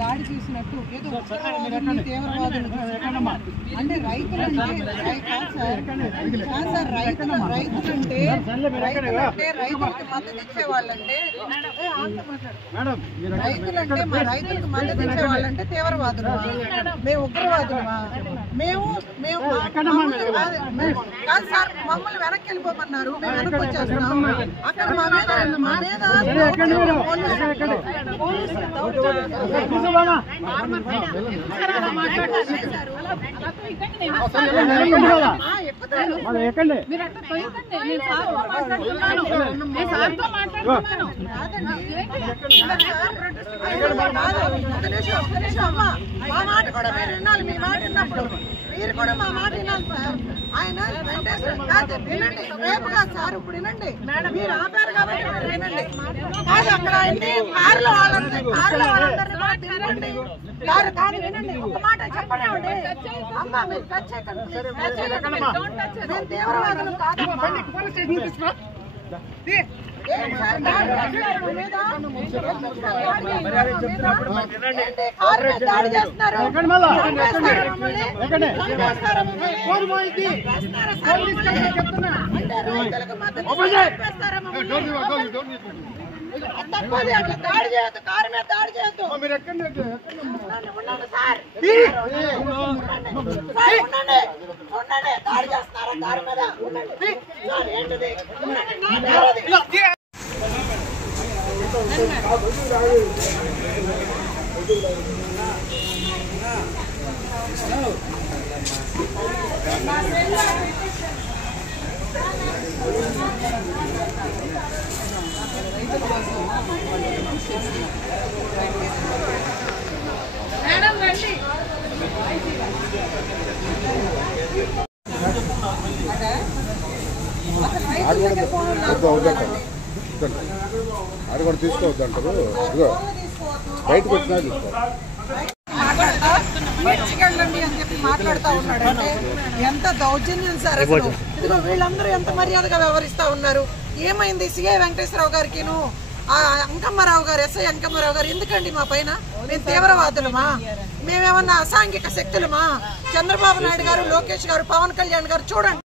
దాడి చేసినట్టు ఏదో తీవ్రవాదులు అంటే రైతులంటే రైతులకి మద్దతు ఇచ్చే వాళ్ళంటే రైతులకు మద్దతు ఇచ్చే వాళ్ళంటే తీవ్రవాదులు, మేము ఉగ్రవాదులమా? మేము కాదు సార్, మమ్మల్ని వెనక్కి వెళ్ళిపోమన్నారు, మేము వెనక్కి వచ్చేస్తున్నాం. అక్కడ మా మీద మా మాట కూడా మీరు వినాలి. మీ మాట విన్నప్పుడు మీరు కూడా మా మాట వినాలి సార్. ఆయన వినండి, రేపు కాదు సార్, ఇప్పుడు వినండి. మీరు ఆపారు కాబట్టి మీరు వినండి. కాదు అక్కడ కారులో వాళ్ళందరూ వినండి. కాదు వినండి, ఒక మాట చెప్పండి. అమ్మ మీరు టచ్ చేయకండి, మేము తీవ్రవాదులు కాదు. దాడి చేస్తున్నారు, దాడి చేయొద్దు, కారు మీద దాడి చేయొద్దు. సార్ ఉండండి, దాడి చేస్తున్నారా కారు మీద? ఏంటిది? మేడం రండి. అది కూడా తీసుకోవద్దు అంటారు. బయటకు వచ్చినా అని చెప్పి మాట్లాడుతూ ఉన్నాడు. అంటే ఎంత దౌర్జన్యం సార్ అసలు. ఇదిగో వీళ్ళందరూ ఎంత మర్యాదగా వ్యవహరిస్తా ఉన్నారు. ఏమైంది సిఐ వెంకటేశ్వరరావు గారికిను అంకమ్మరావు గారు, ఎస్ఐ అంకమ్మరావు గారు ఎందుకండి మా పైన? మేము తీవ్రవాదులమా? మేమేమన్నా అసాంఘిక శక్తులమా? చంద్రబాబు నాయుడు గారు, లోకేష్ గారు, పవన్ కళ్యాణ్ గారు చూడండి